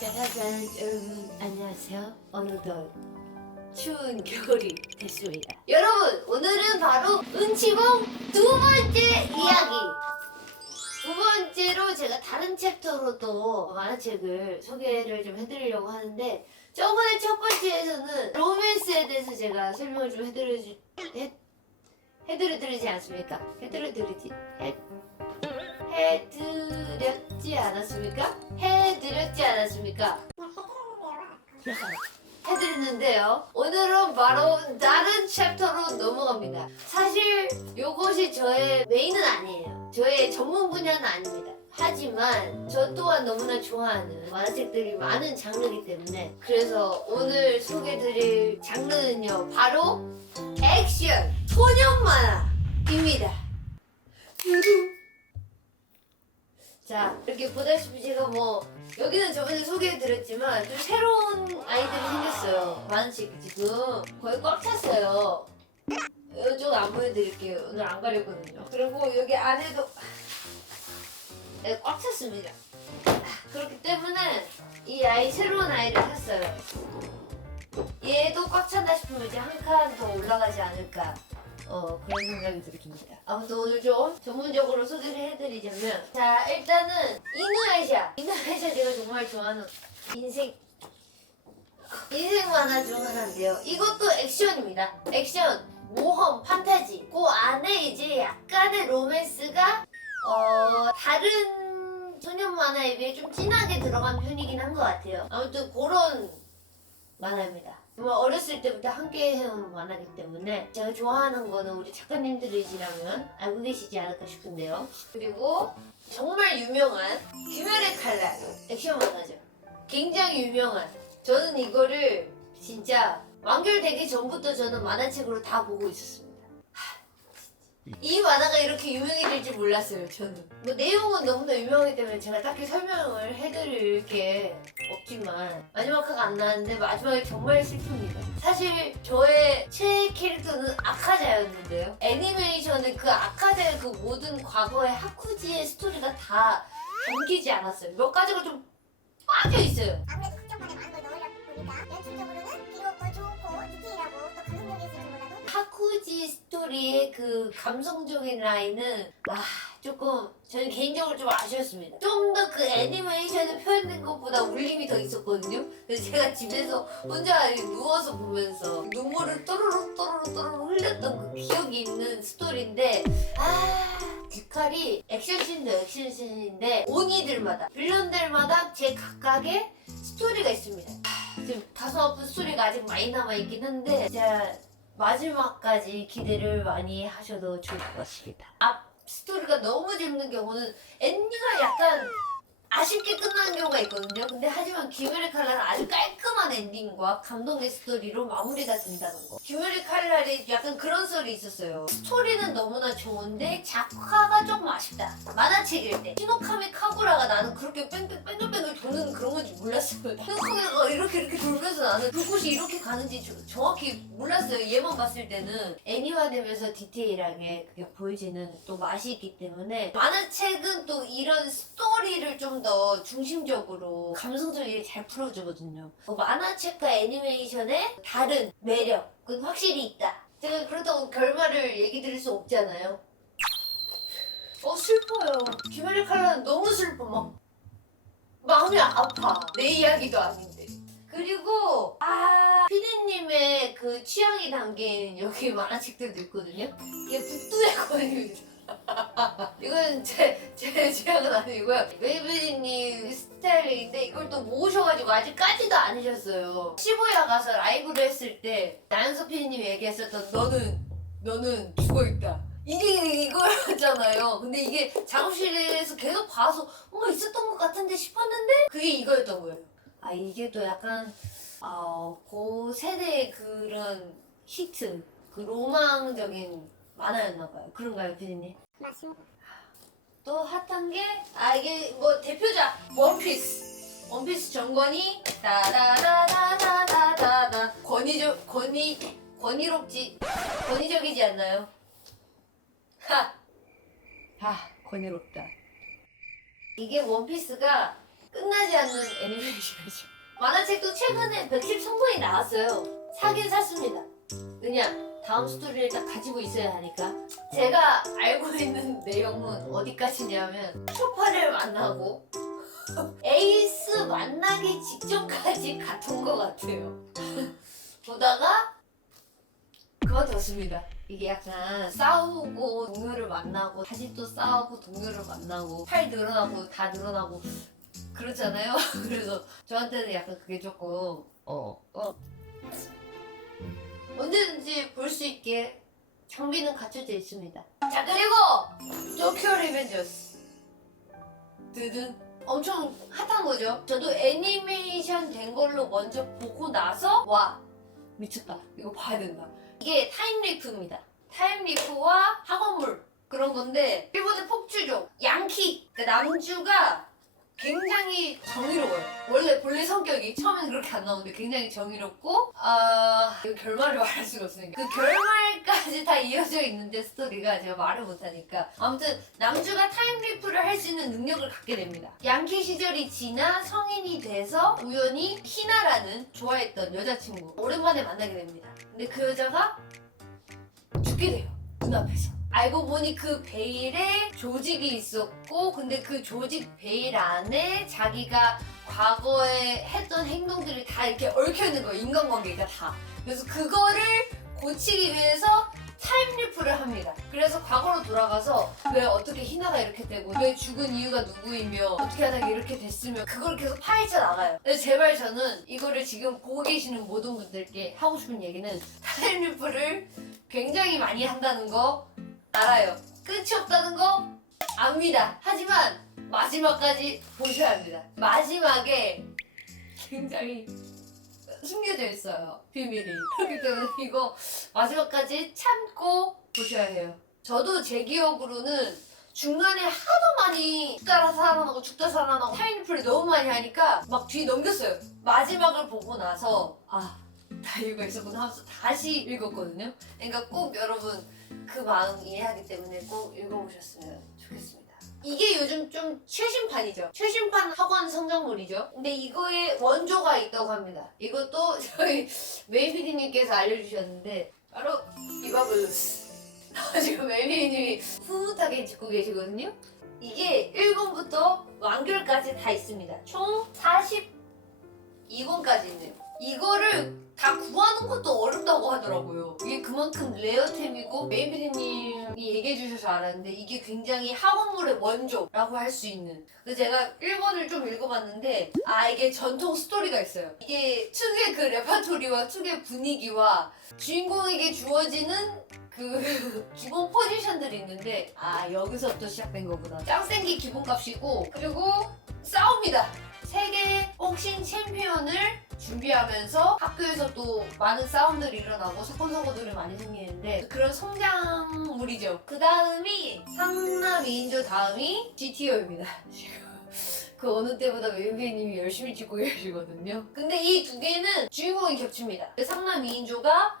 짜자잔, 여러분 안녕하세요. 어느덧 추운 겨울이 됐습니다. 여러분 오늘은 바로 은치봉 두 번째 이야기. 두 번째로 제가 다른 챕터로 또 만화책을 소개를 좀 해드리려고 하는데, 저번에 첫 번째에서는 로맨스에 대해서 제가 설명을 좀 해드렸지 않습니까? 해드렸지 않았습니까? 해드렸는데요. 오늘은 바로 다른 챕터로 넘어갑니다. 사실 이것이 저의 메인은 아니에요. 저의 전문 분야는 아닙니다. 하지만 저 또한 너무나 좋아하는 만화책들이 많은 장르이기 때문에, 그래서 오늘 소개드릴 장르는요, 바로 액션 소년 만화입니다. 자, 이렇게 보다시피 제가 여기는 저번에 소개해드렸지만 좀 새로운 아이들이 생겼어요. 만화책 지금 거의 꽉 찼어요. 이쪽 안 보여드릴게요. 오늘 안 가렸거든요. 그리고 여기 안에도 꽉 찼습니다. 그렇기 때문에 이 아이, 새로운 아이를 샀어요. 얘도 꽉 찼다 싶으면 이제 한 칸 더 올라가지 않을까, 그런 생각이 듭니다. 아무튼 오늘 좀 전문적으로 소개를 해드리자면, 자, 일단은 이누야샤 제가 정말 좋아하는 인생 만화 중 하나인데요. 이것도 액션입니다. 액션, 모험, 판타지. 그 안에 이제 약간의 로맨스가 다른 소년 만화에 비해 좀 진하게 들어간 편이긴 한 것 같아요. 아무튼 그런 만화입니다. 어렸을 때부터 함께 해온 만화이기 때문에 제가 좋아하는 거는 우리 작가님들이시라면 알고 계시지 않을까 싶은데요. 그리고 정말 유명한 귀멸의 칼날 액션 만화죠. 굉장히 유명한, 저는 이거를 진짜 완결되기 전부터 저는 만화책으로 다 보고 있었습니다. 이 만화가 이렇게 유명해질 줄 몰랐어요. 저는 내용은 너무나 유명하기 때문에 제가 딱히 설명을 해드릴 게 없지만, 마지막 화가 안 나왔는데 마지막에 정말 슬픕니다. 사실 저의 최애 캐릭터는 아카자였는데요, 애니메이션은 그 아카자의 그 모든 과거의 하쿠지의 스토리가 다 담기지 않았어요. 몇 가지가 좀 빠져있어요. 아무래도 극장판에 많은 걸 넣으려다 보니까 연출적으로는 비록 더 좋고 디테일하고 또 감동적이 있을지 몰라도 하쿠지 스토리의 그 감성적인 라인은 조금 저는 개인적으로 좀 아쉬웠습니다. 좀 더 그 애니메이션에 표현된 것보다 울림이 더 있었거든요. 그래서 제가 집에서 혼자 누워서 보면서 눈물을 또르륵 흘렸던 그 기억이 있는 스토리인데, 뒷칼이 액션씬도 액션씬인데 오니들마다, 빌런들마다 제 각각의 스토리가 있습니다. 지금 가슴 아픈 스토리가 아직 많이 남아있긴 한데, 진짜 마지막까지 기대를 많이 하셔도 좋을 것 같습니다. 앞 스토리가 너무 재밌는 경우는 엔딩가 약간 아쉽게 끝나는 경우가 있거든요. 근데 하지만 귀멸의 칼날은 아주 깔끔한 엔딩과 감동의 스토리로 마무리가 된다는 거. 귀멸의 칼날이 약간 그런 썰이 있었어요. 스토리는 너무나 좋은데 작화가 조금 아쉽다. 만화책일 때 시노카미 카구라가, 나는 그렇게 뺑글뺑글 도는 그런 건지 몰랐어요. 시노카미가 이렇게 돌면서 나는 그곳이 이렇게 가는지 정확히 몰랐어요. 얘만 봤을 때는. 애니화되면서 디테일하게 그게 보여지는 또 맛이 있기 때문에, 만화책은 또 이런 스토리를 좀 더 중심적으로 감성적이게 잘 풀어주거든요. 만화책과 애니메이션의 다른 매력은 확실히 있다. 제가 그렇다고 결말을 얘기 드릴 수 없잖아요. 슬퍼요. 귀멸의 칼날은 너무 슬퍼. 마음이 아파. 내 이야기도 아닌데. 그리고 피디님의 그 취향이 담긴 여기 만화책들도 있거든요. 이게 북두의 권입니다. 이건 제 취향은 아니고요. 웨이브리님 스타일인데, 이걸 또 모으셔가지고 아직까지도 아니셨어요. 시부야 가서 라이브를 했을 때 나연석 피디님이 얘기했었던 너는 죽어있다, 이거였잖아요. 근데 이게 작업실에서 계속 봐서 뭔가 있었던 것 같은데 싶었는데 그게 이거였던 거예요. 이게 또 약간 그 세대의 그런 히트, 그 로망적인 만화였나봐요. 그런가요, 피디님? 맞습니다. 또 핫한 게, 이게 대표작 원피스 정권이 다다다다다다다 권위적이지 않나요? 권위롭다. 이게 원피스가 끝나지 않는 애니메이션이죠. 만화책도 최근에 113권이 나왔어요. 사긴 샀습니다. 그냥 다음 스토리를 딱 가지고 있어야 하니까. 제가 알고 있는 내용은 어디까지냐면 초파를 만나고 에이스 만나기 직전까지 갔던 것 같아요. 보다가 그만뒀습니다. 이게 약간 싸우고 동료를 만나고 다시 또 싸우고 동료를 만나고 팔 늘어나고 다 늘어나고 그렇잖아요. 그래서 저한테는 약간 그게 조금 언제든지 볼 수 있게 장비는 갖춰져 있습니다. 자, 그리고 도쿄 리벤져스 드든 엄청 핫한 거죠. 저도 애니메이션 된 걸로 먼저 보고 나서 와 미쳤다, 이거 봐야 된다. 이게 타임리프입니다. 타임리프와 학원물 그런 건데 일본의 폭주족 양키, 그러니까 남주가 굉장히 정의로워요. 원래 본래 성격이 처음엔 그렇게 안 나오는데 굉장히 정의롭고 이거 결말을 말할 수가 없으니까 그 결말까지 다 이어져 있는데 스토리가 제가 말을 못하니까 아무튼 남주가 타임리프를 할 수 있는 능력을 갖게 됩니다. 양키 시절이 지나 성인이 돼서 우연히 희나라는 좋아했던 여자친구 오랜만에 만나게 됩니다. 근데 그 여자가 죽게 돼요. 눈앞에서. 알고 보니 그 베일에 조직이 있었고 근데 그 조직 베일 안에 자기가 과거에 했던 행동들이 다 이렇게 얽혀있는 거예요. 인간관계가 다. 그래서 그거를 고치기 위해서 타임리프를 합니다. 그래서 과거로 돌아가서 왜 어떻게 희나가 이렇게 되고 왜 죽은 이유가 누구이며 어떻게 하다가 이렇게 됐으며 그걸 계속 파헤쳐 나가요. 그래서 제발 저는 이거를 지금 보고 계시는 모든 분들께 하고 싶은 얘기는 타임리프를 굉장히 많이 한다는 거 알아요. 끝이 없다는 거 압니다. 하지만 마지막까지 보셔야 합니다. 마지막에 굉장히 숨겨져 있어요. 비밀이. 그렇기 때문에 이거 마지막까지 참고 보셔야 해요. 저도 제 기억으로는 중간에 하도 많이 죽다 살아나고 죽다 살아나고 타임리프를 너무 많이 하니까 막 뒤 넘겼어요. 마지막을 보고 나서 다 이유가 있었구나 하면서 다시 읽었거든요. 그러니까 꼭 여러분 그 마음 이해하기 때문에 꼭 읽어보셨으면 좋겠습니다. 이게 요즘 좀 최신판이죠. 최신판 학원 성장물이죠. 근데 이거에 원조가 있다고 합니다. 이것도 저희 메이 PD님께서 알려주셨는데 바로 이바블루스. 지금 메이 PD님이 흐뭇하게 짚고 계시거든요. 이게 1권부터 완결까지 다 있습니다. 총 42권까지 있네요. 이거를 다 구하는 것도 어렵다고 하더라고요. 이게 그만큼 레어템이고 메이비리님이 얘기해 주셔서 알았는데 이게 굉장히 학원물의 원조라고 할 수 있는. 그래서 제가 1권을 좀 읽어봤는데 이게 전통 스토리가 있어요. 이게 특유의 그 레파토리와 특유의 분위기와 주인공에게 주어지는 그 기본 포지션들이 있는데 여기서부터 시작된 거구나. 짱센기 기본값이고 그리고 싸웁니다. 세계 복싱 챔피언을 준비하면서 학교에서 또 많은 싸움들이 일어나고 사건 사고들이 많이 생기는데 그런 성장물이죠. 그 다음이 상남 2인조 다음이 GTO입니다. 지금 그 어느 때보다 웨이비님이 열심히 찍고 계시거든요. 근데 이 두 개는 주인공이 겹칩니다. 상남 2인조가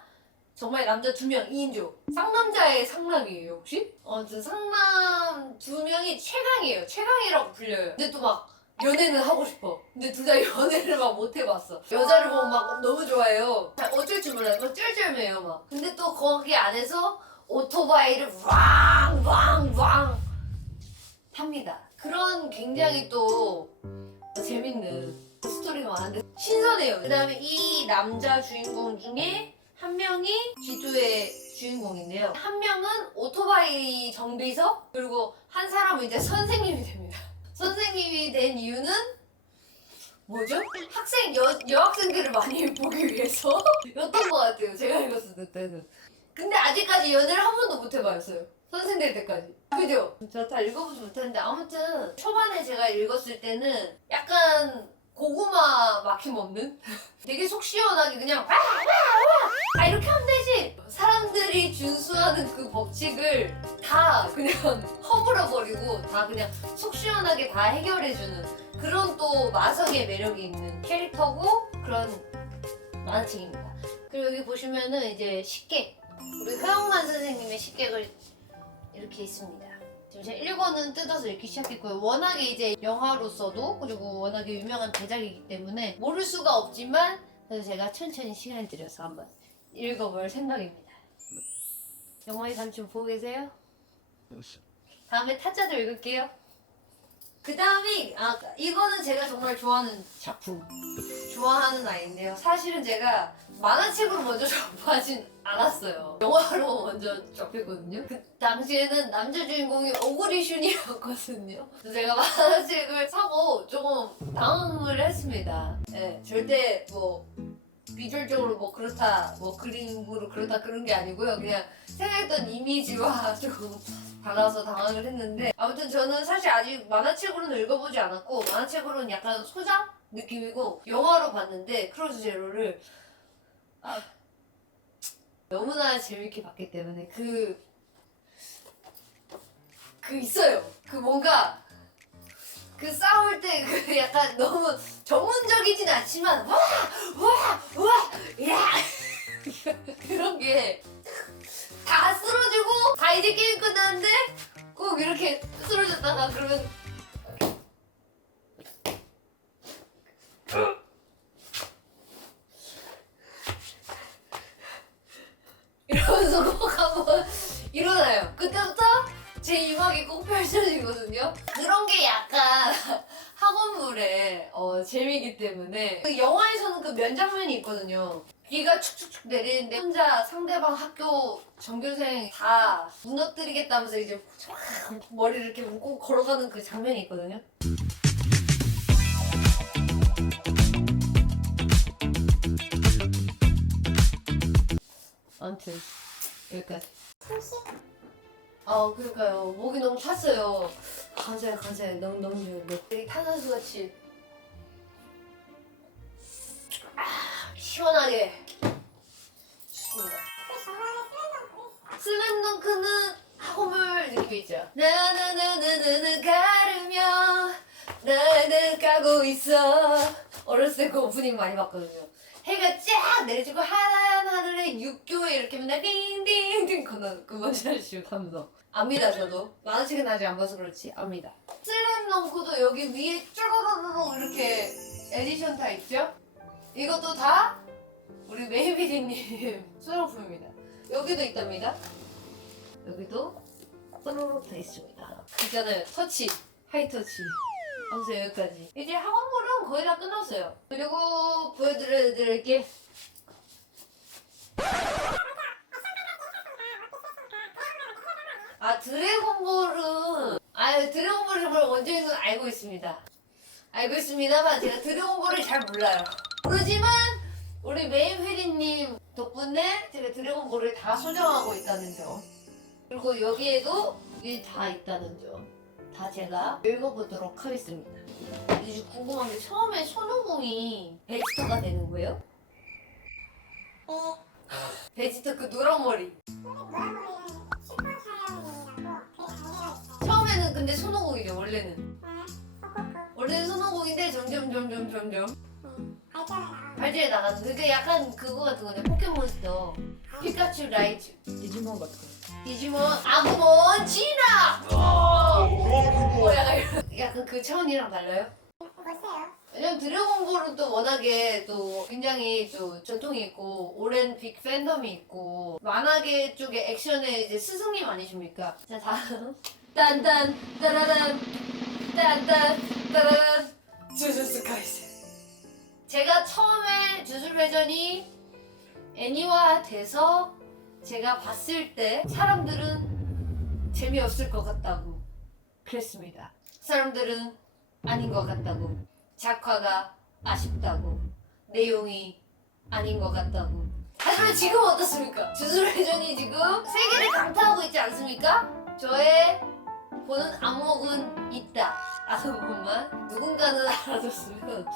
정말 남자 2명 2인조 쌍남자의 상남이에요 혹시? 상남 2명이 최강이에요. 최강이라고 불려요. 근데 또 막 연애는 하고 싶어. 근데 둘 다 연애를 막 못 해봤어. 여자를 보면 막 너무 좋아해요. 어쩔 줄 몰라요. 막 쩔쩔매요 막. 근데 또 거기 안에서 오토바이를 왕왕왕 탑니다. 그런 굉장히 또 재밌는 스토리가 많은데 신선해요. 그 다음에 이 남자 주인공 중에 한 명이 G2의 주인공인데요. 한 명은 오토바이 정비서 그리고 한 사람은 이제 선생님이 됩니다. 선생님이 된 이유는 뭐죠? 여학생들을 많이 보기 위해서 였던 것 같아요. 제가 읽었을 때는. 근데 아직까지 연애를 한 번도 못 해봤어요. 선생 될 때까지. 그죠? 저 다 읽어보지 못했는데 아무튼 초반에 제가 읽었을 때는 약간 고구마 막힘 없는? 되게 속 시원하게 그냥 이렇게 하면 되지! 사람들이 준수하는 그 법칙을 다 그냥 허물어버리고 다 그냥 속 시원하게 다 해결해주는 그런 또 마성의 매력이 있는 캐릭터고 그런 만화책입니다. 그리고 여기 보시면은 이제 식객 우리 허영만 선생님의 식객을 이렇게 있습니다. 지금 제가 1권은 뜯어서 읽기 시작했고요. 워낙에 이제 영화로서도 그리고 워낙에 유명한 대작이기 때문에 모를 수가 없지만 그래서 제가 천천히 시간 들여서 한번 읽어볼 생각입니다. 영화의 삼촌 보고 계세요? 다음에 타짜도 읽을게요. 그 다음이 이거는 제가 정말 좋아하는 작품, 좋아하는 아이인데요. 사실은 제가 만화책으로 먼저 접하진 않았어요. 영화로 먼저 접했거든요. 그 당시에는 남자 주인공이 오구리 슌이었거든요. 그래서 제가 만화책을 사고 조금 당황을 했습니다. 네, 절대 뭐 비주얼적으로 뭐 그렇다, 뭐 그림으로 그렇다 그런 게 아니고요. 그냥 생각했던 이미지와 조금 달라서 당황을 했는데 아무튼 저는 사실 아직 만화책으로는 읽어보지 않았고 만화책으로는 약간 소장 느낌이고 영화로 봤는데 크로스 제로를 너무나 재밌게 봤기 때문에 그 있어요. 그 뭔가 그 싸울 때 그 약간 너무 전문적이진 않지만 와 야 그런 게 다 쓰러지고 다 이제 게임 끝났는데 꼭 이렇게 쓰러졌다가 그러면 이러면서 꼭 한번 일어나요. 그때부터 제 이막이 꼭 펼쳐지거든요. 그런 게 약간 학원물의 재미이기 때문에 그 영화에서는 그 면장면이 있거든요. 비가 축축축 내리는데 혼자 상대방 학교 전교생 다 무너뜨리겠다면서 이제 머리를 이렇게 묶고 걸어가는 그 장면이 있거든요. 아무튼 여기까지. 그러니까요. 목이 너무 찼어요. 가세요. 너무 좋은데. 되게 탄산수같이 시원하게 좋습니다. 슬램덩크는 학원물 느낌이 있죠. 나나나나나나 가르며 나는 가고 있어. 어렸을 때 그 오프닝 많이 봤거든요. 해가 쫙 내리지고 하얀 하늘에 육교에 이렇게 맨날 띵띵띵 거는 그 뭔지 아시죠? 하면서 압니다. 저도 만화책은 아직 안 봐서 그렇지 압니다. 슬램덩크도 여기 위에 쭈루루루 이렇게 에디션 다 있죠? 이것도 다 우리 메이비리님 수정품입니다. 여기도 있답니다. 여기도 쭈루루 다 있습니다. 있잖아요. 터치, 하이터치. 아무튼 여기까지. 이제 학원물은 거의 다 끝났어요. 그리고 보여드릴게. 드래곤볼은 드래곤볼을 정말 원작인 건 알고 있습니다. 알고 있습니다만 제가 드래곤볼을 잘 몰라요. 모르지만 우리 메인회리님 덕분에 제가 드래곤볼을 다 소장하고 있다는 점, 그리고 여기에도 이게 다 있다는 점, 다 제가 읽어보도록 하겠습니다. 이제 궁금한 게 처음에 손오공이 베지터가 되는 거예요? 베지터 그 노란 머리. 처음에는 근데 손오공이죠. 원래는 손오공인데 점점 발전해 나가는. 그게 약간 그거 같은 거네. 포켓몬스터 피카츄, 라이츄, 디지몬 같은 거. 디지몬, 아구몬, 진화. 약간 그 차원이랑 달라요? 왜냐면 드래곤볼은 또 워낙에 또 굉장히 또 전통이 있고 오랜 빅 팬덤이 있고 만화계 쪽에 액션의 이제 스승님 아니십니까? 자, 다음 딴딴 따라란 딴딴 따라란 주주스 카이센. 제가 처음에 주술회전이 애니화돼서 제가 봤을 때 사람들은 재미없을 것 같다고 그랬습니다. 사람들은 아닌 것 같다고, 작화가 아쉽다고, 내용이 아닌 것 같다고. 하지만 지금 어떻습니까? 주술회전이 지금 세계를 강타하고 있지 않습니까? 저의 보는 안목은 있다 라는 것만 누군가는 알아줬으면.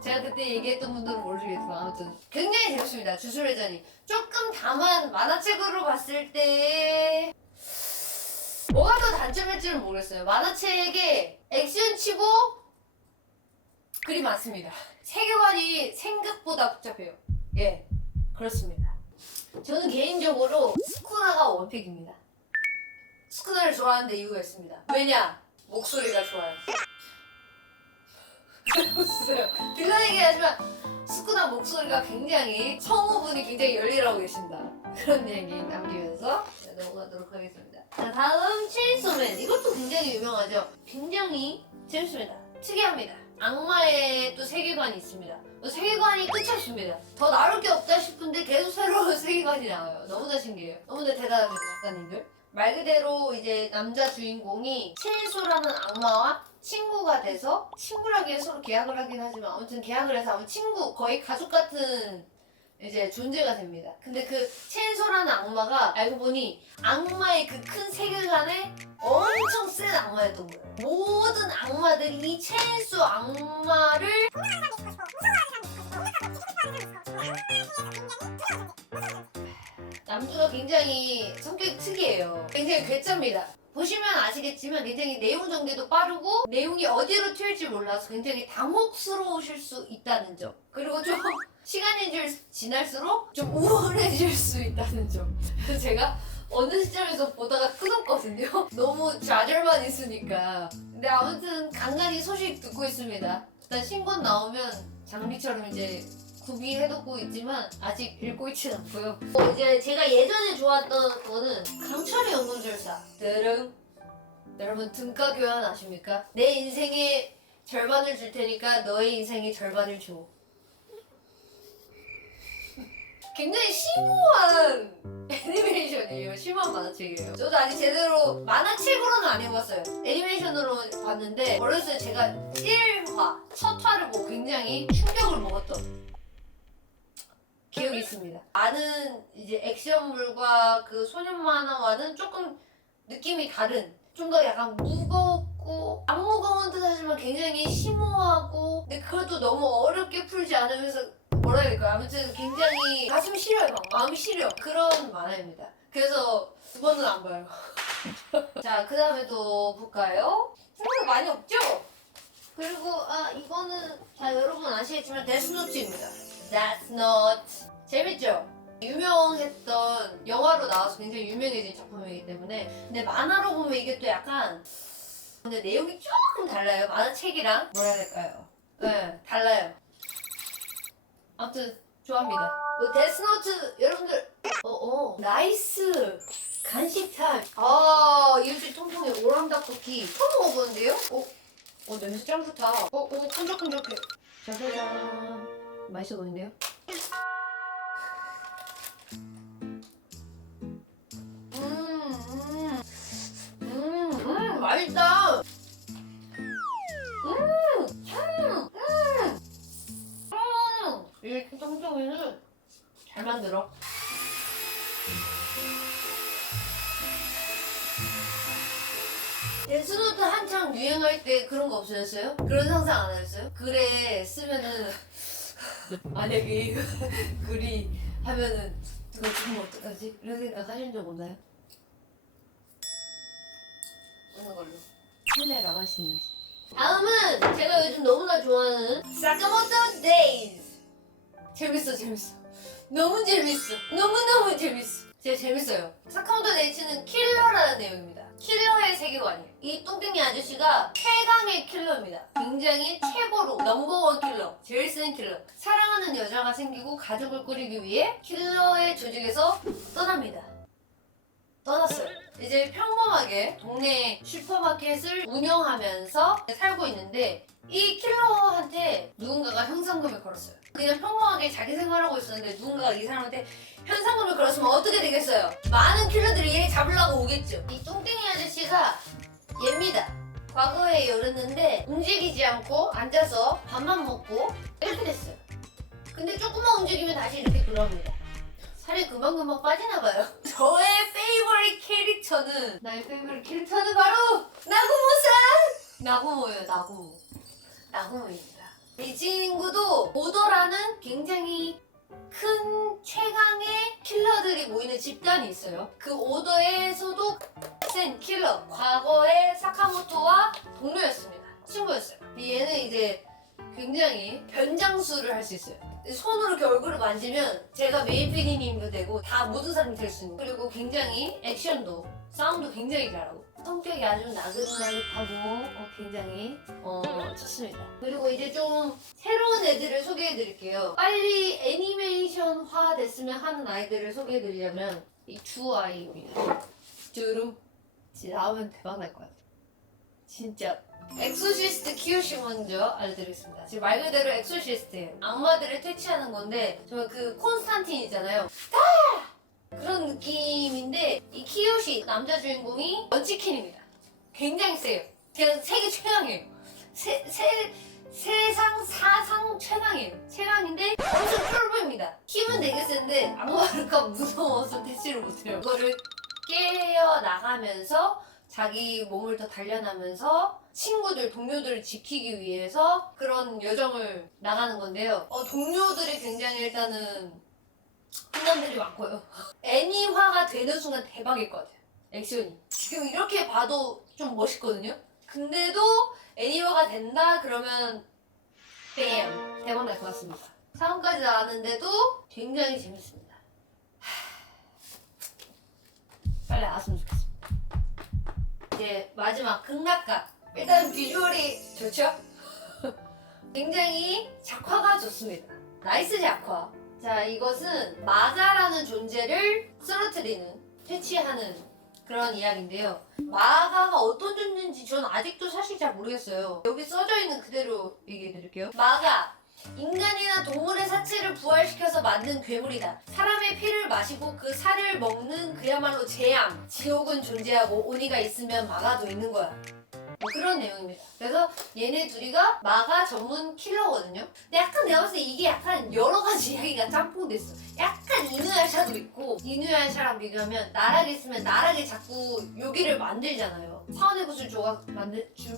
제가 그때 얘기했던 분들은 모르겠지만 아무튼 굉장히 재밌습니다. 주술회전이 조금 다만 만화책으로 봤을 때 뭐가 더 단점일지는 모르겠어요. 만화책에 액션치고 글이 많습니다. 세계관이 생각보다 복잡해요. 예, 그렇습니다. 저는 개인적으로 스쿠나가 원픽입니다. 스쿠나를 좋아하는데 이유가 있습니다. 왜냐? 목소리가 좋아요. 웃어요. 빌런 얘기하지만 스쿠나 목소리가 굉장히 성우분이 굉장히 열일하고 계신다. 그런 얘기 남기면서 넘어가도록 하겠습니다. 자, 다음 체인소맨. 이것도 굉장히 유명하죠. 굉장히 재밌습니다. 특이합니다. 악마의 또 세계관이 있습니다. 세계관이 끝이 없습니다. 더 나올 게 없다 싶은데 계속 새로운 세계관이 나와요. 너무나 신기해요. 너무나 대단합니다, 작가님들. 말 그대로 이제 남자 주인공이 체인소라는 악마와 친구가 돼서, 친구라기에 서로 계약을 하긴 하지만 아무튼 계약을 해서 아무 친구, 거의 가족 같은 이제 존재가 됩니다. 근데 그 체인소라는 악마가 알고 보니 악마의 그 큰 세계관에 엄청 센 악마였던 거예요. 모든 악마들이 이 체인소 악마를 남주가 굉장히 성격이 특이해요. 굉장히 괴짜입니다. 보시면 아시겠지만 굉장히 내용 전개도 빠르고 내용이 어디로 튈지 몰라서 굉장히 당혹스러우실 수 있다는 점. 그리고 좀 시간이 지날수록 좀 우울해질 수 있다는 점. 그래서 제가 어느 시점에서 보다가 끊었거든요. 너무 좌절만 있으니까. 근데 아무튼 간간히 소식 듣고 있습니다. 일단 신권 나오면 장비처럼 이제 구비해두고 있지만 아직 읽고 있진 않고요. 이제 제가 예전에 좋아했던 거는 강철의 연금술사. 여러분 등가 교환 아십니까? 내 인생의 절반을 줄 테니까 너의 인생의 절반을 줘. 굉장히 심오한 애니메이션이에요. 심오한 만화책이에요. 저도 아직 제대로 만화책으로는 안 해봤어요. 애니메이션으로 봤는데 어렸을 때 제가 1화, 첫 화를 보고 굉장히 충격을 먹었던 기억이 있습니다. 많은 이제 액션물과 그 소년 만화와는 조금 느낌이 다른, 좀 더 약간 무겁고 안 무거운 듯 하지만 굉장히 심오하고, 근데 그것도 너무 어렵게 풀지 않으면서 뭐라 해야 될까요? 아무튼 굉장히 가슴이 시려요. 마음이 시려. 그런 만화입니다. 그래서 두 번은 안 봐요. 자, 그 다음에 또 볼까요? 생각보다 많이 없죠? 그리고 이거는 다 여러분 아시겠지만 데스노트입니다. 데스노트. 재밌죠? 유명했던 영화로 나와서 굉장히 유명해진 작품이기 때문에. 근데 만화로 보면 이게 또 약간, 근데 내용이 조금 달라요. 만화책이랑 뭐라 해야 될까요? 네, 달라요. 아무튼 좋아합니다. 데스노트 여러분들 나이스 간식 타임. 이웃집 통통이 오랑닭볶이 처음 먹어보는데요? 냄새 짱 좋다. 끈적끈적해. 짜자잔. 맛있어 보이는데요? 맛있다. 이 통통이는 잘 만들어. 데스노트 한창 유행할 때 그런 거 없으셨어요? 그런 상상 안 하셨어요? 글에 쓰면은 만약에 글이 하면은 그거 주면 어떡하지? 이런 생각 하신 적 없나요? 어느 걸로? 손에 라가시는. 다음은 제가 요즘 너무나 좋아하는 사카모토 데이즈. 재밌어. 너무 재밌어. 너무너무 재밌어. 진짜 재밌어요. 사카모토 데이즈는 킬러라는 내용입니다. 킬러의 세계관이에요. 이 뚱땡이 아저씨가 최강의 킬러입니다. 굉장히 최고로 넘버원 킬러, 제일 센 킬러. 사랑하는 여자가 생기고 가족을 꾸리기 위해 킬러의 조직에서 떠납니다. 떠났어요. 이제 평범하게 동네 슈퍼마켓을 운영하면서 살고 있는데 이 킬러한테 누군가가 현상금을 걸었어요. 그냥 평범하게 자기 생활하고 있었는데 누군가가 이 사람한테 현상금을 걸었으면 어떻게 되겠어요? 많은 킬러들이 얘 잡으려고 오겠죠. 이 뚱땡이 아저씨가 얘입니다. 과거에 열었는데 움직이지 않고 앉아서 밥만 먹고 이렇게 됐어요. 근데 조금만 움직이면 다시 이렇게 돌아옵니다. 살이 금방금방 빠지나봐요. 저의 페이버릿 캐릭터는, 나의 페이버릿 캐릭터는 바로 나구모예요. 나구모입니다. 이 친구도 오더라는 굉장히 큰 최강의 킬러들이 모이는 집단이 있어요. 그 오더에서도 센 킬러, 과거의 사카모토와 동료였습니다. 친구였어요. 얘는 이제 굉장히 변장수를 할 수 있어요. 손으로 이렇게 얼굴을 만지면 제가 메인 PD님도 되고 다 모든 사람이 될 수 있는 거예요. 그리고 굉장히 액션도 사운드 굉장히 잘하고 성격이 아주 나긋나긋하고 굉장히 좋습니다. 그리고 이제 좀 새로운 애들을 소개해 드릴게요. 빨리 애니메이션화 됐으면 하는 아이들을 소개해 드리려면 이 두 아이입니다. 쭈름 나오면 대박 날 것 같아요. 진짜. 엑소시스트 키요시 먼저 알려드리겠습니다. 지금 말 그대로 엑소시스트예요. 악마들을 퇴치하는 건데 정말 그 콘스탄틴 있잖아요. 그런 느낌인데 이 키요시 남자 주인공이 먼치킨입니다. 굉장히 세요. 그냥 세계 최강이에요. 세상 사상 최강이에요. 최강인데 엄청 쫄보입니다. 힘은 되게 센데 악마가 무서워서 퇴치를 못해요. 그거를 깨어 나가면서 자기 몸을 더 단련하면서 친구들, 동료들을 지키기 위해서 그런 여정을 나가는 건데요. 동료들이 굉장히 일단은 훈남들이 많고요. 애니화가 되는 순간 대박일 것 같아요. 액션이. 지금 이렇게 봐도 좀 멋있거든요. 근데도 애니화가 된다 그러면 뱀! 대박 날 것 같습니다. 상까지 나왔는데도 굉장히 재밌습니다. 빨리 나왔으면 좋겠습니다. 이제 마지막 극락각. 일단 비주얼이 좋죠? 굉장히 작화가 좋습니다. 나이스 작화. 자, 이것은 마가라는 존재를 쓰러뜨리는, 퇴치하는 그런 이야기인데요. 마가가 어떤 존재인지 저는 아직도 사실 잘 모르겠어요. 여기 써져 있는 그대로 얘기해 드릴게요. 마가. 인간이나 동물의 사체를 부활시켜서 만든 괴물이다. 사람의 피를 마시고 그 살을 먹는 그야말로 재앙. 지옥은 존재하고 오니가 있으면 마가도 있는 거야. 뭐 그런 내용입니다. 그래서 얘네 둘이가 마가 전문 킬러거든요. 근데 약간 내가 봤을 때 이게 약간 여러 가지 이야기가 짬뽕됐어. 약간 이누야샤도 있고, 이누야샤랑 비교하면 나락에 있으면 나락에 자꾸 요기를 만들잖아요. 사원의 구슬 조각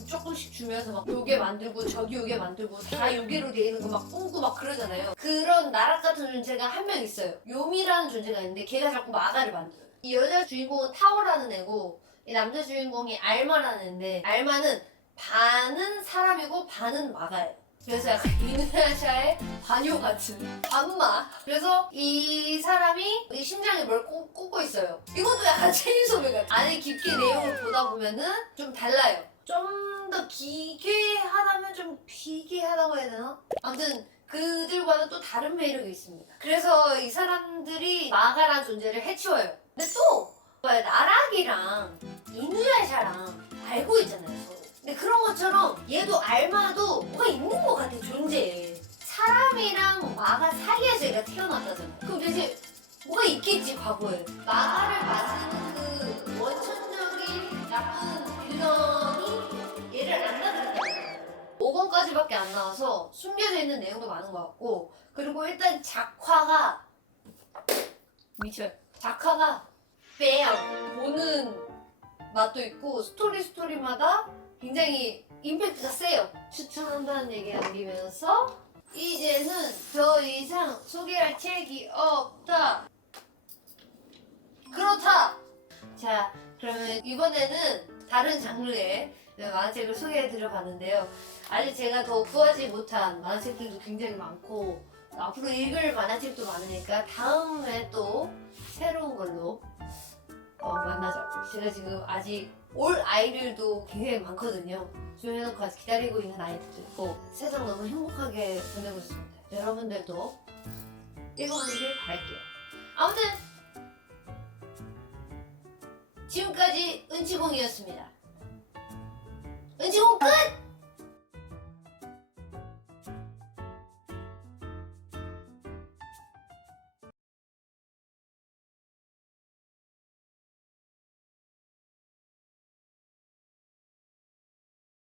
조금씩 주면서 막 요게 만들고 저기 요게 만들고 다 요기로 돼 있는 거 막 뿜고 막 그러잖아요. 그런 나락 같은 존재가 한 명 있어요. 요미라는 존재가 있는데 걔가 자꾸 마가를 만들어요. 이 여자 주인공은 타오라는 애고 이 남자 주인공이 알마라는 애인데 알마는 반은 사람이고 반은 마가예요. 그래서 약간 이누야샤의 반요 같은 반마. 그래서 이 사람이 이 심장에 뭘 꽂고 있어요. 이것도 약간 체인소맨 같아. 안에 깊게 내용을 보다 보면은 좀 달라요. 좀 더 기괴하다면 좀 비괴하다고 해야 되나? 아무튼 그들과는 또 다른 매력이 있습니다. 그래서 이 사람들이 마가라는 존재를 해치워요. 근데 또 나락이랑 이누야샤랑 알고 있잖아요, 서로. 근데 그런 것처럼 얘도 알마도 뭐가 있는 것 같아, 존재에. 사람이랑 마가 사이에서 얘가 태어났다잖아. 그럼 대체 뭐가 있겠지, 과거에. 마가를 맞는 그 원천적인 나쁜 빌런이 얘를 안 놔두겠다. 5권까지밖에 안 나와서 숨겨져 있는 내용도 많은 것 같고, 그리고 일단 작화가 미쳐요. 작화가 뺨! 보는 맛도 있고 스토리마다 굉장히 임팩트가 세요. 추천한다는 얘기 남기면서 이제는 더 이상 소개할 책이 없다. 그렇다! 자, 그러면 이번에는 다른 장르의 만화책을 소개해드려 봤는데요. 아직 제가 더 구하지 못한 만화책들도 굉장히 많고 앞으로 읽을 만화책도 많으니까 다음에 또 새로운 걸로 만나자고. 제가 지금 아직 올 아이들도 굉장히 많거든요. 조용해놓고 아직 기다리고 있는 아이들도 있고 세상 너무 행복하게 보내고 있습니다. 여러분들도 읽어보시길 바랄게요. 아무튼 지금까지 은치공이었습니다. 은치공 끝!